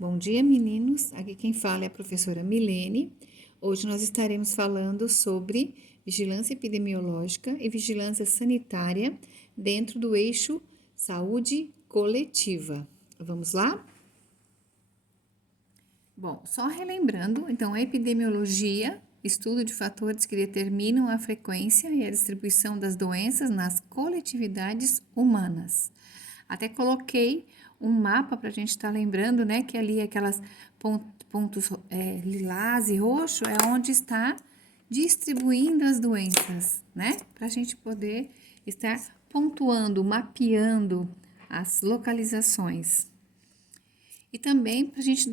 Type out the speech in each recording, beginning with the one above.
Bom dia, meninos. Aqui quem fala é a professora Milene. Hoje nós estaremos falando sobre vigilância epidemiológica e vigilância sanitária dentro do eixo saúde coletiva. Vamos lá? Bom, só relembrando, então, a epidemiologia, estudo de fatores que determinam a frequência e a distribuição das doenças nas coletividades humanas. Até coloquei um mapa para a gente estar lembrando, né, que ali aquelas pontos lilás e roxo é onde está distribuindo as doenças, né, para a gente poder estar pontuando, mapeando as localizações. E também para a gente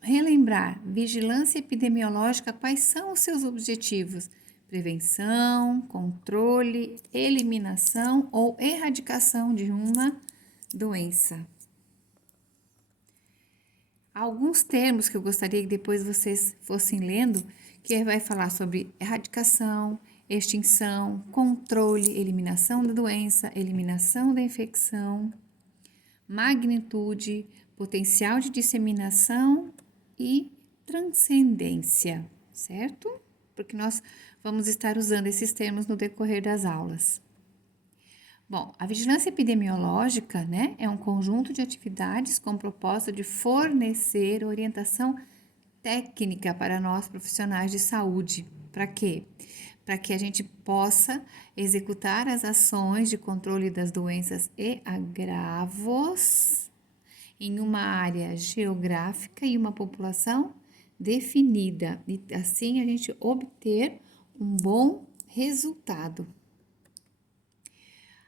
relembrar, vigilância epidemiológica, quais são os seus objetivos? Prevenção, controle, eliminação ou erradicação de uma doença. Alguns termos que eu gostaria que depois vocês fossem lendo, que vai falar sobre erradicação, extinção, controle, eliminação da doença, eliminação da infecção, magnitude, potencial de disseminação e transcendência, certo? Porque nós vamos estar usando esses termos no decorrer das aulas. Bom, a vigilância epidemiológica, né, é um conjunto de atividades com o propósito de fornecer orientação técnica para nós profissionais de saúde. Para quê? Para que a gente possa executar as ações de controle das doenças e agravos em uma área geográfica e uma população definida, e assim a gente obter um bom resultado.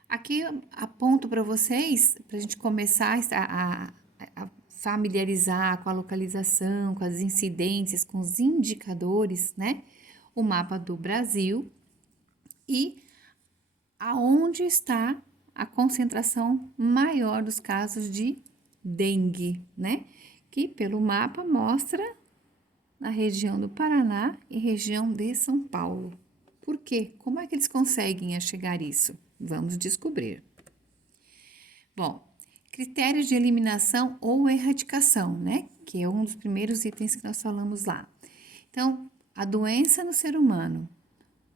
Aqui aponto para vocês, para a gente começar a familiarizar com a localização, com as incidências, com os indicadores, né? O mapa do Brasil e aonde está a concentração maior dos casos de dengue, né? Que pelo mapa mostra na região do Paraná e região de São Paulo. Por quê? Como é que eles conseguem chegar a isso? Vamos descobrir. Bom, critérios de eliminação ou erradicação, né? Que é um dos primeiros itens que nós falamos lá. Então, a doença no ser humano.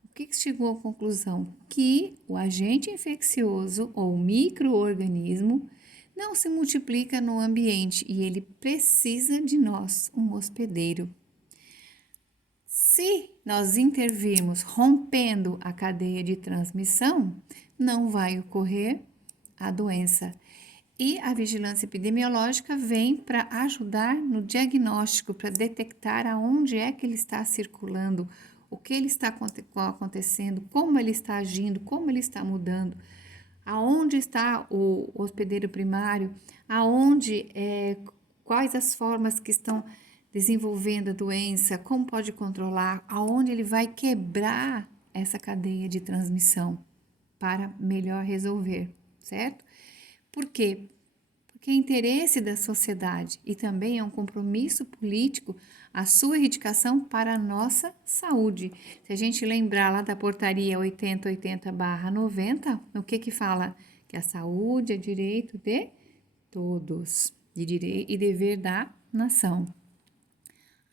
O que chegou à conclusão? Que o agente infeccioso ou micro-organismo não se multiplica no ambiente e ele precisa de nós, um hospedeiro. Se nós intervirmos rompendo a cadeia de transmissão, não vai ocorrer a doença. E a vigilância epidemiológica vem para ajudar no diagnóstico, para detectar aonde é que ele está circulando, o que ele está acontecendo, como ele está agindo, como ele está mudando, aonde está o hospedeiro primário, quais as formas que estão desenvolvendo a doença, como pode controlar, aonde ele vai quebrar essa cadeia de transmissão para melhor resolver, certo? Por quê? Porque é interesse da sociedade e também é um compromisso político a sua erradicação para a nossa saúde. Se a gente lembrar lá da portaria 8080/90, o que fala? Que a saúde é direito de todos e dever da nação.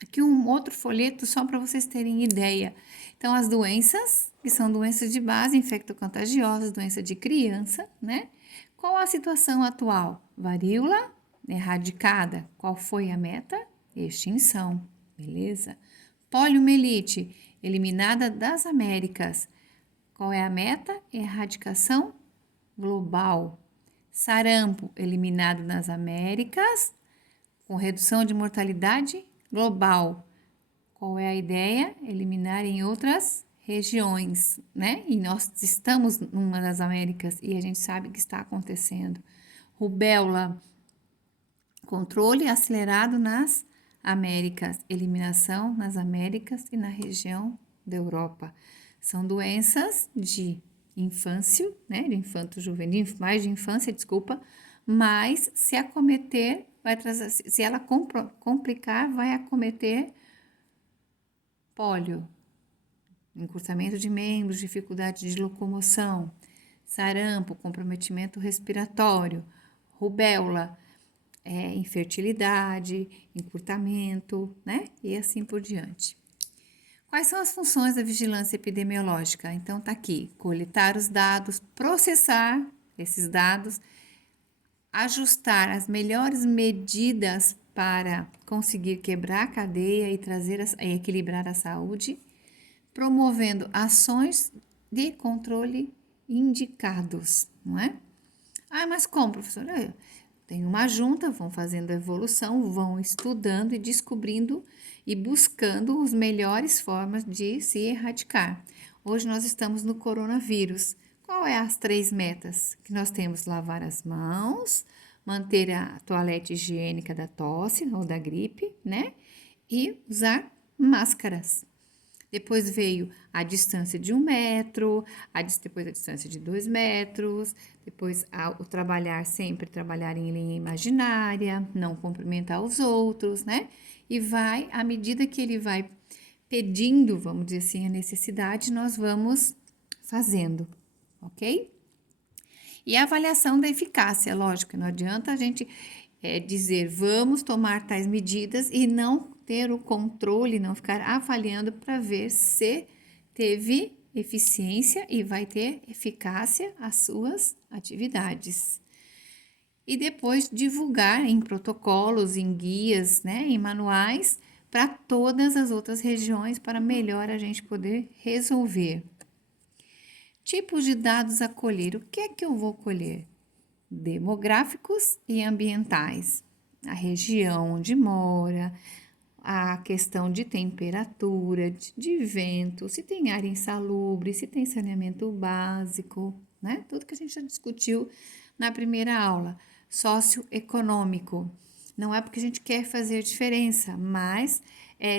Aqui um outro folheto só para vocês terem ideia. Então, as doenças, que são doenças de base infectocontagiosas, doença de criança, né? Qual a situação atual? Varíola erradicada. Qual foi a meta? Extinção, beleza? Poliomielite, eliminada das Américas. Qual é a meta? Erradicação global. Sarampo, eliminado nas Américas, com redução de mortalidade global. Qual é a ideia? Eliminar em outras regiões, né? E nós estamos numa das Américas e a gente sabe que está acontecendo. Rubéola, controle acelerado nas Américas, eliminação nas Américas e na região da Europa. São doenças de infância, né? De infanto-juvenil, mais de infância, desculpa, mas se acometer, vai trazer, se ela complicar, vai acometer pólio, encurtamento de membros, dificuldade de locomoção, sarampo, comprometimento respiratório, rubéola, infertilidade, encurtamento, né? E assim por diante. Quais são as funções da vigilância epidemiológica? Então, tá aqui: coletar os dados, processar esses dados, ajustar as melhores medidas para conseguir quebrar a cadeia e e equilibrar a saúde, promovendo ações de controle indicados, não é? Ah, mas como, professora? Tem uma junta, vão fazendo a evolução, vão estudando e descobrindo e buscando as melhores formas de se erradicar. Hoje nós estamos no coronavírus. Qual é as 3 metas que nós temos? Lavar as mãos, manter a toalete higiênica da tosse ou da gripe, né? E usar máscaras. Depois veio a distância de 1 metro, depois a distância de 2 metros, depois o sempre trabalhar em linha imaginária, não cumprimentar os outros, né? E vai, à medida que ele vai pedindo, vamos dizer assim, a necessidade, nós vamos fazendo, ok? E a avaliação da eficácia, lógico, não adianta a gente dizer vamos tomar tais medidas e não ter o controle, não ficar avaliando para ver se teve eficiência e vai ter eficácia as suas atividades. E depois divulgar em protocolos, em guias, né, em manuais para todas as outras regiões para melhor a gente poder resolver. Tipos de dados a colher. O que é que eu vou colher? Demográficos e ambientais. A região onde mora, a questão de temperatura, de vento, se tem área insalubre, se tem saneamento básico, né? Tudo que a gente já discutiu na primeira aula. Socioeconômico. Não é porque a gente quer fazer diferença, mas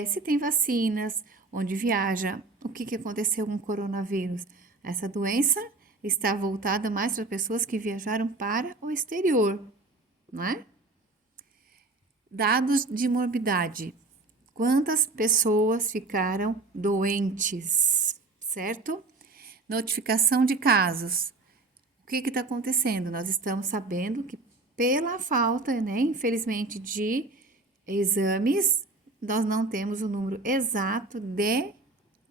se tem vacinas, onde viaja, o que aconteceu com o coronavírus? Essa doença está voltada mais para pessoas que viajaram para o exterior, não é? Dados de morbidade. Quantas pessoas ficaram doentes, certo? Notificação de casos. O que está acontecendo? Nós estamos sabendo que pela falta, né, infelizmente, de exames, nós não temos o número exato de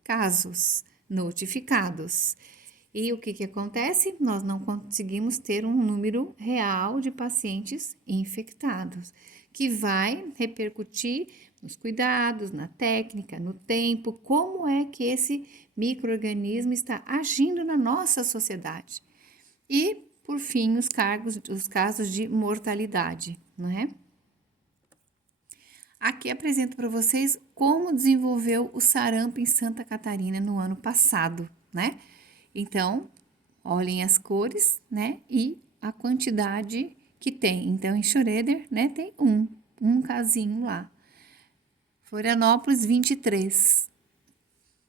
casos notificados. E o que acontece? Nós não conseguimos ter um número real de pacientes infectados, que vai repercutir nos cuidados, na técnica, no tempo, como é que esse micro-organismo está agindo na nossa sociedade. E, por fim, os casos de mortalidade, não é? Aqui apresento para vocês como desenvolveu o sarampo em Santa Catarina no ano passado, né? Então, olhem as cores, né? E a quantidade que tem. Então, em Schroeder, né, tem um casinho lá. Florianópolis, 23.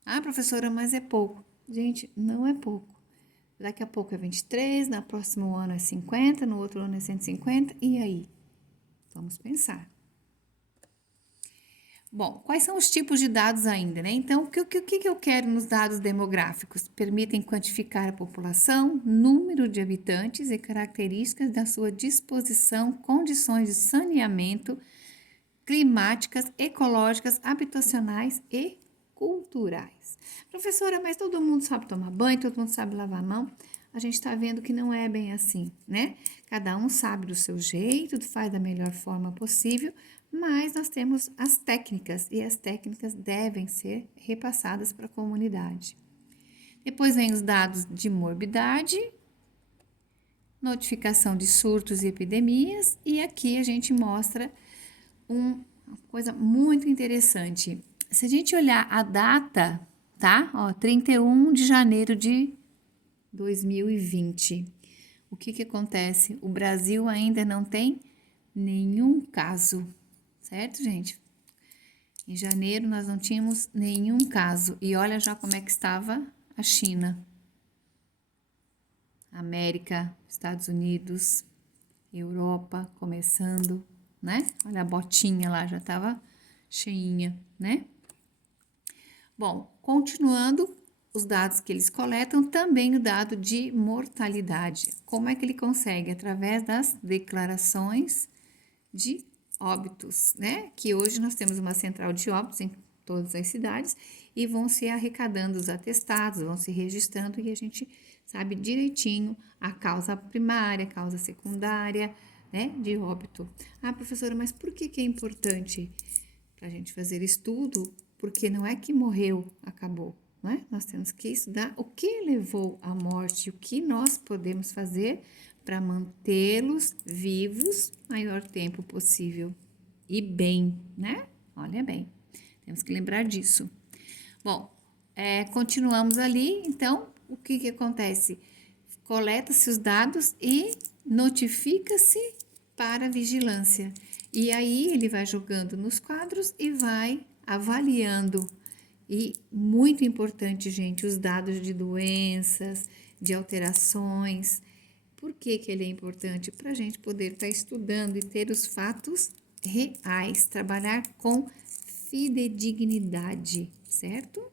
Ah, professora, mas é pouco. Gente, não é pouco. Daqui a pouco é 23, no próximo ano é 50, no outro ano é 150, e aí? Vamos pensar. Bom, quais são os tipos de dados ainda, né? Então, o que eu quero nos dados demográficos? Permitem quantificar a população, número de habitantes e características da sua disposição, condições de saneamento, climáticas, ecológicas, habitacionais e culturais. Professora, mas todo mundo sabe tomar banho, todo mundo sabe lavar a mão? A gente está vendo que não é bem assim, né? Cada um sabe do seu jeito, faz da melhor forma possível, mas nós temos as técnicas e as técnicas devem ser repassadas para a comunidade. Depois vem os dados de morbidade, notificação de surtos e epidemias, e aqui a gente mostra uma coisa muito interessante. Se a gente olhar a data, tá? Ó, 31 de janeiro de 2020. O que acontece? O Brasil ainda não tem nenhum caso, certo, gente? Em janeiro nós não tínhamos nenhum caso. E olha já como é que estava a China. América, Estados Unidos, Europa começando, né? Olha a botinha lá, já estava cheinha, né? Bom, continuando os dados que eles coletam, também o dado de mortalidade. Como é que ele consegue? Através das declarações de óbitos, né? Que hoje nós temos uma central de óbitos em todas as cidades e vão se arrecadando os atestados, vão se registrando e a gente sabe direitinho a causa primária, a causa secundária, né, de óbito. Ah, professora, mas por que é importante para a gente fazer estudo? Porque não é que morreu, acabou, não é? Nós temos que estudar o que levou à morte, o que nós podemos fazer para mantê-los vivos o maior tempo possível e bem, né? Olha bem, temos que lembrar disso. Bom, continuamos ali, então, o que acontece? Coleta-se os dados e notifica-se para a vigilância. E aí ele vai jogando nos quadros e vai avaliando. E muito importante, gente, os dados de doenças, de alterações. Por que ele é importante? Para a gente poder estar estudando e ter os fatos reais, trabalhar com fidedignidade, certo?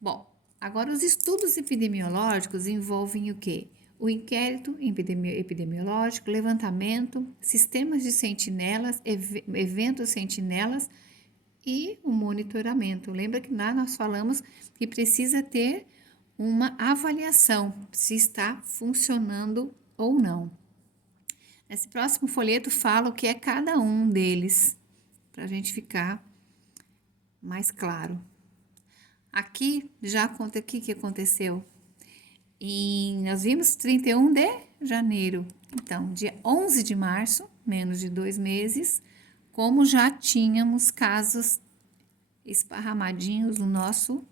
Bom, agora os estudos epidemiológicos envolvem o quê? O inquérito epidemiológico, levantamento, sistemas de sentinelas, eventos sentinelas e o monitoramento. Lembra que lá nós falamos que precisa ter uma avaliação se está funcionando ou não. Nesse próximo folheto fala o que é cada um deles, para a gente ficar mais claro. Aqui já conta o que aconteceu. Nós vimos 31 de janeiro. Então, dia 11 de março, menos de 2 meses, como já tínhamos casos esparramadinhos no nosso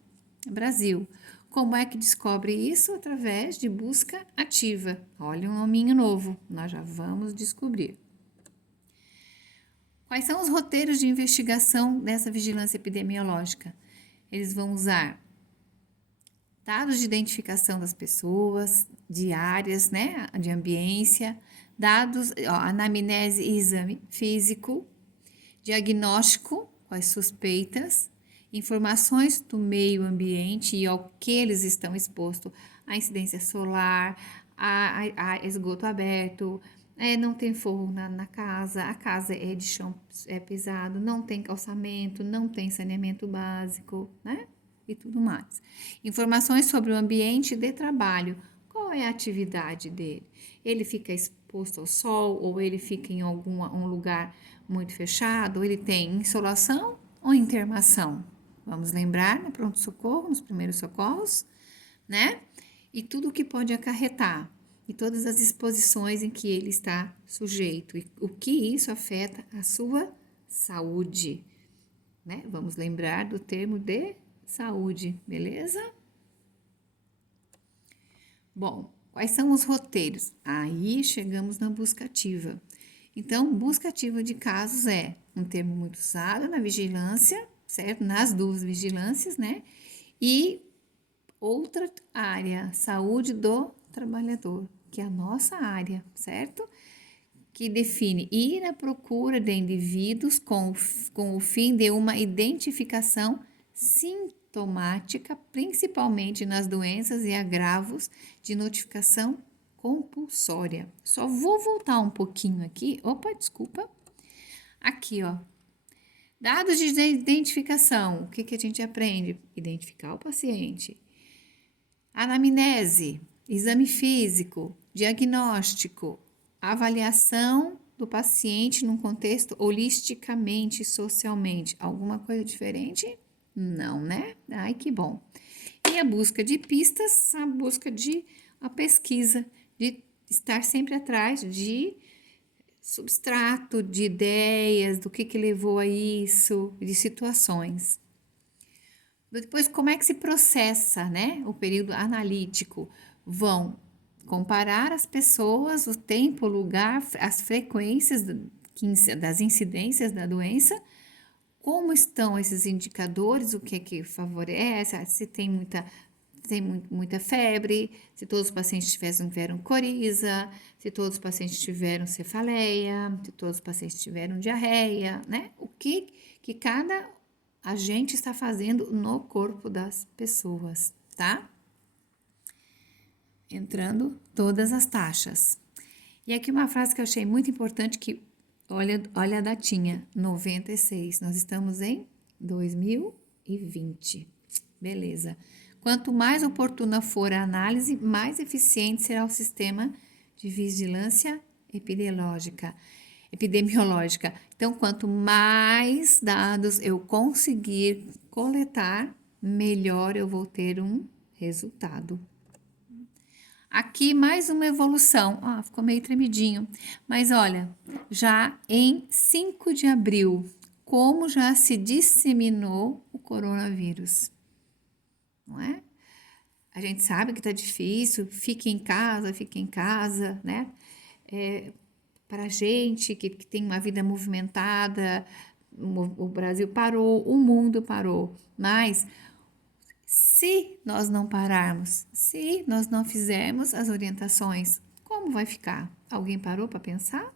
Brasil. Como é que descobre isso? Através de busca ativa. Olha um nominho novo, nós já vamos descobrir. Quais são os roteiros de investigação dessa vigilância epidemiológica? Eles vão usar dados de identificação das pessoas, de áreas, né, de ambiência, dados, anamnese e exame físico, diagnóstico com as suspeitas, informações do meio ambiente e ao que eles estão expostos, a incidência solar, a esgoto aberto, não tem forro na casa, a casa é de chão pisado, não tem calçamento, não tem saneamento básico, né? E tudo mais. Informações sobre o ambiente de trabalho. Qual é a atividade dele? Ele fica exposto ao sol ou ele fica em um lugar muito fechado? Ou ele tem insolação ou internação? Vamos lembrar no pronto-socorro, nos primeiros socorros, né? E tudo o que pode acarretar e todas as exposições em que ele está sujeito e o que isso afeta a sua saúde, né? Vamos lembrar do termo de saúde, beleza? Bom, quais são os roteiros? Aí chegamos na busca ativa. Então, busca ativa de casos é um termo muito usado na vigilância, certo? Nas duas vigilâncias, né? E outra área, saúde do trabalhador, que é a nossa área, certo? Que define ir à procura de indivíduos com o fim de uma identificação sintomática, principalmente nas doenças e agravos de notificação compulsória. Só vou voltar um pouquinho aqui. Opa, desculpa. Aqui, ó. Dados de identificação. O que a gente aprende? Identificar o paciente. Anamnese, exame físico, diagnóstico, avaliação do paciente num contexto holisticamente, socialmente. Alguma coisa diferente? Não, né? Ai, que bom. E a busca de pistas, a pesquisa, de estar sempre atrás de substrato, de ideias, do que levou a isso, de situações. Depois, como é que se processa, né, o período analítico? Vão comparar as pessoas, o tempo, o lugar, as frequências das incidências da doença, como estão esses indicadores, o que favorece, se tem muita febre, se todos os pacientes tiveram coriza, se todos os pacientes tiveram cefaleia, se todos os pacientes tiveram diarreia, né? O que cada agente está fazendo no corpo das pessoas, tá? Entrando todas as taxas. E aqui uma frase que eu achei muito importante que, olha a datinha, 96. Nós estamos em 2020. Beleza. Quanto mais oportuna for a análise, mais eficiente será o sistema de vigilância epidemiológica. Então, quanto mais dados eu conseguir coletar, melhor eu vou ter um resultado. Aqui mais uma evolução. Ficou meio tremidinho. Mas olha, já em 5 de abril, como já se disseminou o coronavírus, não é? A gente sabe que tá difícil, fique em casa, né? Para a gente que tem uma vida movimentada, o Brasil parou, o mundo parou, mas se nós não pararmos, se nós não fizermos as orientações, como vai ficar? Alguém parou para pensar?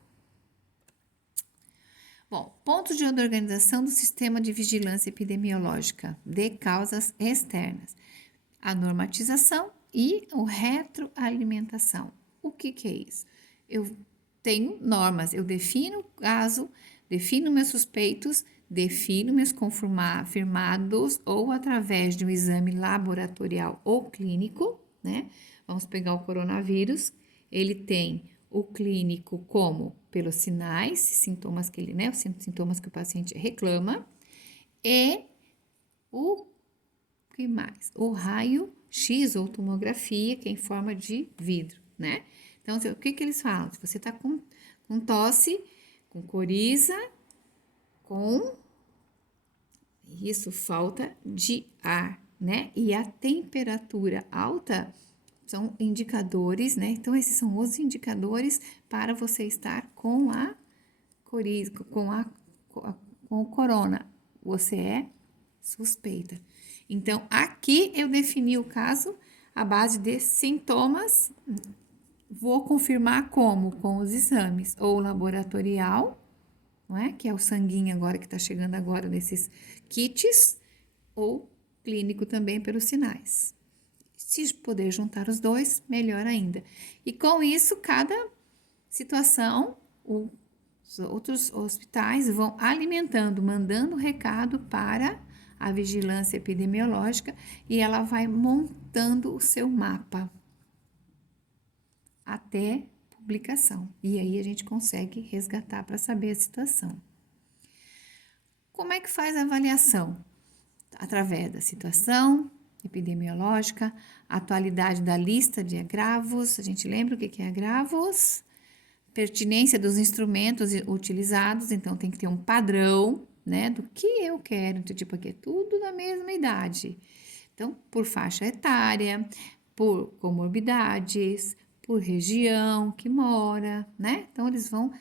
Bom, pontos de organização do sistema de vigilância epidemiológica de causas externas. A normatização e o retroalimentação. O que é isso? Eu tenho normas, eu defino o caso, defino meus suspeitos, defino meus confirmados ou através de um exame laboratorial ou clínico, né? Vamos pegar o coronavírus, ele tem o clínico como pelos sinais, sintomas que ele, né? Os sintomas que o paciente reclama e o que mais? O raio-x ou tomografia, que é em forma de vidro, né? Então, o que eles falam? Se você tá com tosse, com coriza, com isso, falta de ar, né? E a temperatura alta são indicadores, né? Então, esses são os indicadores para você estar com a coriza, com o corona. Você é suspeita. Então, aqui eu defini o caso à base de sintomas. Vou confirmar como? Com os exames, ou laboratorial, não é? Que é o sanguinho agora que está chegando agora nesses kits, ou clínico também pelos sinais. Se puder juntar os dois, melhor ainda. E com isso, cada situação, os outros hospitais vão alimentando, mandando recado para a vigilância epidemiológica e ela vai montando o seu mapa até publicação. E aí a gente consegue resgatar para saber a situação. Como é que faz a avaliação? Através da situação epidemiológica, atualidade da lista de agravos. A gente lembra o que é agravos? Pertinência dos instrumentos utilizados, então tem que ter um padrão, né, do que eu quero. Então, tipo, aqui é tudo da mesma idade. Então, por faixa etária, por comorbidades, por região que mora, né? Então, eles vão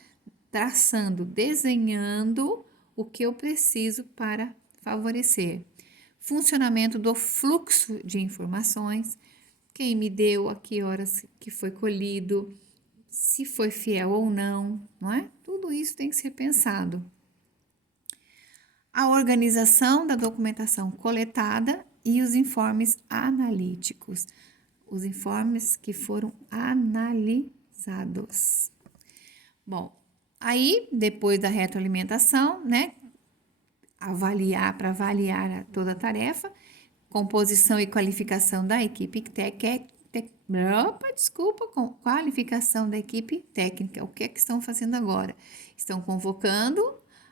traçando, desenhando o que eu preciso para favorecer. Funcionamento do fluxo de informações, quem me deu, a que horas que foi colhido, se foi fiel ou não, não é? Tudo isso tem que ser pensado. A organização da documentação coletada e os informes analíticos. Os informes que foram analisados. Bom, aí, depois da retroalimentação, né? Para avaliar toda a tarefa, composição e qualificação da equipe qualificação da equipe técnica. O que é que estão fazendo agora? Estão convocando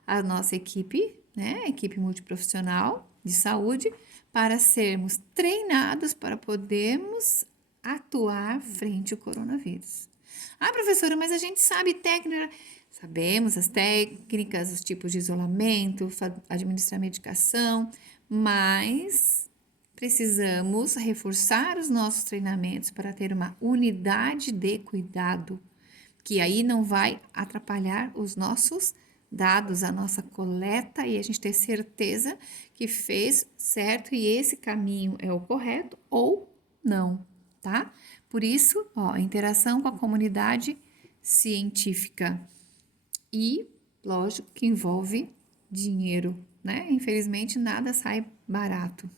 a nossa equipe, né, a equipe multiprofissional de saúde, para sermos treinados para podermos atuar frente ao coronavírus. Professora, mas a gente sabe técnica. Sabemos as técnicas, os tipos de isolamento, administrar medicação, mas precisamos reforçar os nossos treinamentos para ter uma unidade de cuidado, que aí não vai atrapalhar os nossos dados, a nossa coleta e a gente ter certeza que fez certo e esse caminho é o correto ou não, tá? Por isso, interação com a comunidade científica e, lógico, que envolve dinheiro, né? Infelizmente, nada sai barato.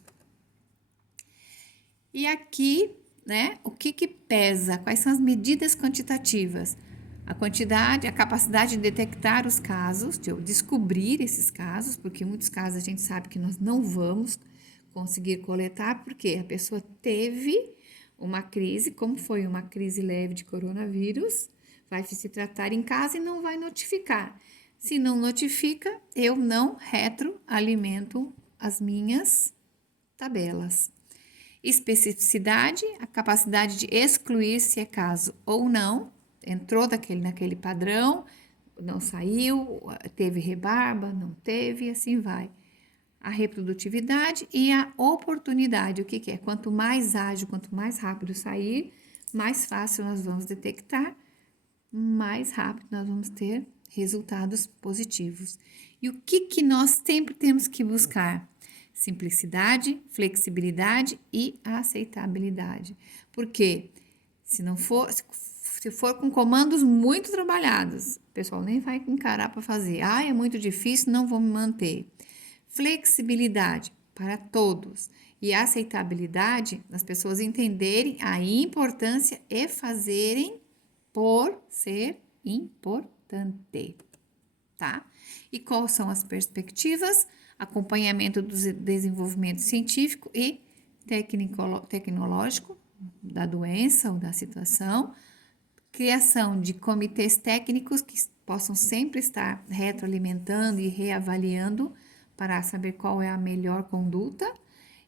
E aqui, né, o que pesa? Quais são as medidas quantitativas? A quantidade, a capacidade de detectar os casos, de eu descobrir esses casos, porque muitos casos a gente sabe que nós não vamos conseguir coletar, porque a pessoa teve uma crise, como foi uma crise leve de coronavírus, vai se tratar em casa e não vai notificar. Se não notifica, eu não retroalimento as minhas tabelas. Especificidade, a capacidade de excluir se é caso ou não, entrou naquele padrão, não saiu, teve rebarba, não teve, assim vai. A reprodutividade e a oportunidade, o que é? Quanto mais ágil, quanto mais rápido sair, mais fácil nós vamos detectar, mais rápido nós vamos ter resultados positivos. E o que nós sempre temos que buscar? Simplicidade, flexibilidade e aceitabilidade. Porque se for com comandos muito trabalhados, o pessoal nem vai encarar para fazer. Ah, é muito difícil, não vou me manter. Flexibilidade para todos e aceitabilidade, as pessoas entenderem a importância e fazerem por ser importante, tá? E quais são as perspectivas? Acompanhamento do desenvolvimento científico e tecnológico da doença ou da situação, criação de comitês técnicos que possam sempre estar retroalimentando e reavaliando para saber qual é a melhor conduta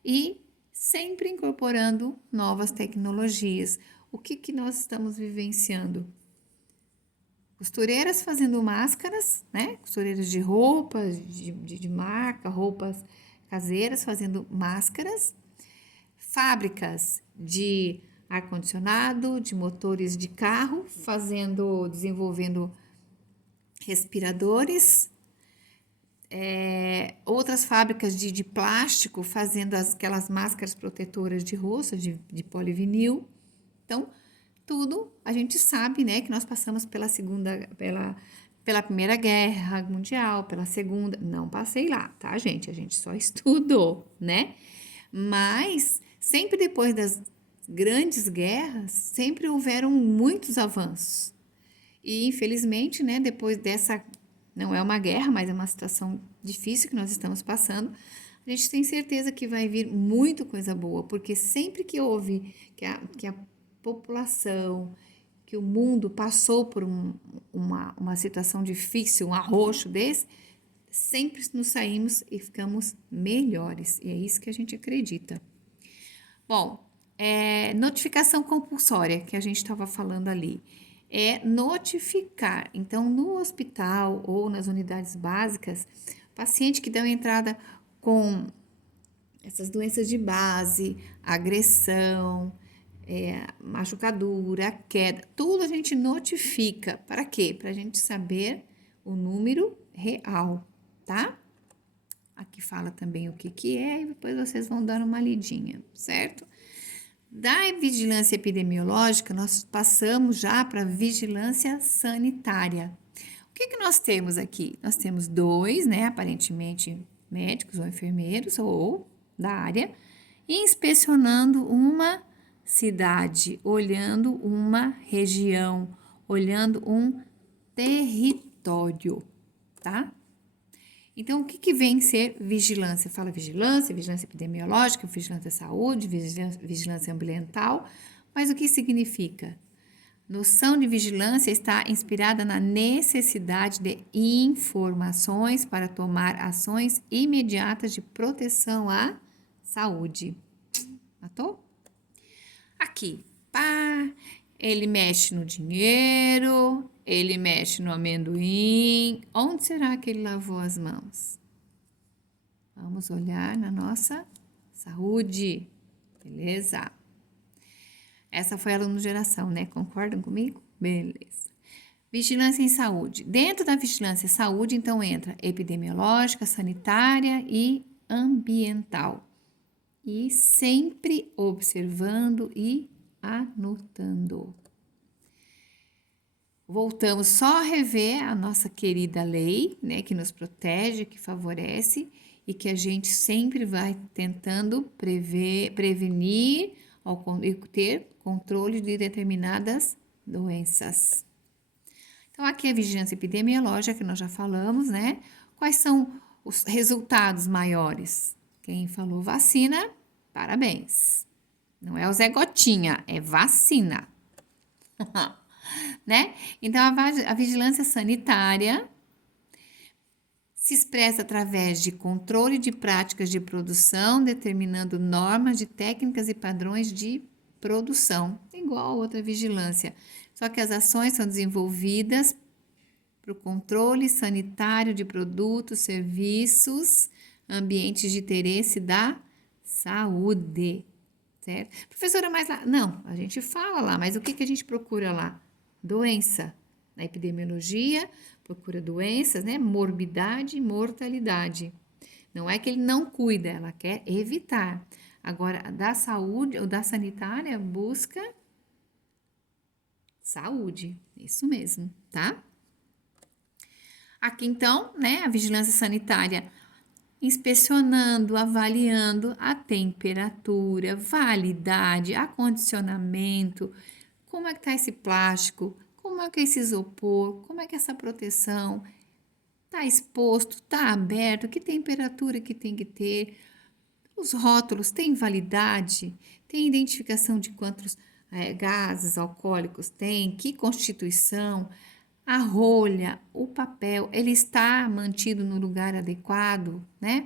e sempre incorporando novas tecnologias. O que nós estamos vivenciando? Costureiras fazendo máscaras, né? Costureiras de roupas, de marca, roupas caseiras fazendo máscaras. Fábricas de ar-condicionado, de motores de carro, desenvolvendo respiradores. Outras fábricas de plástico fazendo aquelas máscaras protetoras de rosto, de polivinil. Então, tudo a gente sabe, né, que nós passamos pela Primeira Guerra Mundial, pela Segunda, não passei lá, tá, gente? A gente só estudou, né? Mas sempre depois das grandes guerras, sempre houveram muitos avanços. E infelizmente, né, depois dessa, não é uma guerra, mas é uma situação difícil que nós estamos passando, a gente tem certeza que vai vir muita coisa boa, porque sempre que houve que a população, que o mundo passou por uma situação difícil, um arroxo desse, sempre nos saímos e ficamos melhores. E é isso que a gente acredita. Bom, notificação compulsória, que a gente estava falando ali. É notificar. Então, no hospital ou nas unidades básicas, paciente que deu entrada com essas doenças de base, agressão, machucadura, queda, tudo a gente notifica. Para quê? Para a gente saber o número real, tá? Aqui fala também o que é e depois vocês vão dar uma lidinha, certo? Da vigilância epidemiológica, nós passamos já para vigilância sanitária. O que nós temos aqui? Nós temos dois, né, aparentemente médicos ou enfermeiros ou da área, inspecionando uma cidade, olhando uma região, olhando um território, tá? Então, o que vem ser vigilância? Fala vigilância epidemiológica, vigilância saúde, vigilância ambiental, mas o que significa? Noção de vigilância está inspirada na necessidade de informações para tomar ações imediatas de proteção à saúde. Matou? Aqui, pá, ele mexe no dinheiro, ele mexe no amendoim. Onde será que ele lavou as mãos? Vamos olhar na nossa saúde, beleza? Essa foi a aluna geração, né? Concordam comigo? Beleza. Vigilância em saúde. Dentro da vigilância em saúde, então, entra epidemiológica, sanitária e ambiental. E sempre observando e anotando. Voltamos só a rever a nossa querida lei, né, que nos protege, que favorece e que a gente sempre vai tentando prevenir e ter controle de determinadas doenças. Então, aqui é a vigilância epidemiológica, que nós já falamos, né? Quais são os resultados maiores? Quem falou vacina, parabéns. Não é o Zé Gotinha, é vacina, né? Então, a vigilância sanitária se expressa através de controle de práticas de produção, determinando normas de técnicas e padrões de produção, igual a outra vigilância. Só que as ações são desenvolvidas para o controle sanitário de produtos, serviços, ambientes de interesse da saúde, certo? Professora, mas lá, não, a gente fala lá, mas o que a gente procura lá? Doença. Na epidemiologia, procura doenças, né? Morbidade e mortalidade. Não é que ele não cuida, ela quer evitar. Agora, da saúde ou da sanitária, busca saúde. Isso mesmo, tá? Aqui então, né, a vigilância sanitária inspecionando, avaliando a temperatura, validade, acondicionamento, como é que tá esse plástico, como é que é esse isopor, como é que é essa proteção, tá exposto, tá aberto, que temperatura que tem que ter, os rótulos têm validade, tem identificação de quantos gases alcoólicos tem, que constituição, a rolha, o papel, ele está mantido no lugar adequado, né?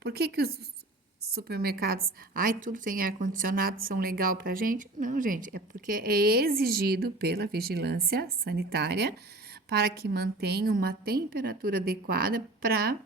Por que os supermercados, ai, tudo tem ar-condicionado, são legal pra gente? Não, gente, é porque é exigido pela vigilância sanitária para que mantenha uma temperatura adequada para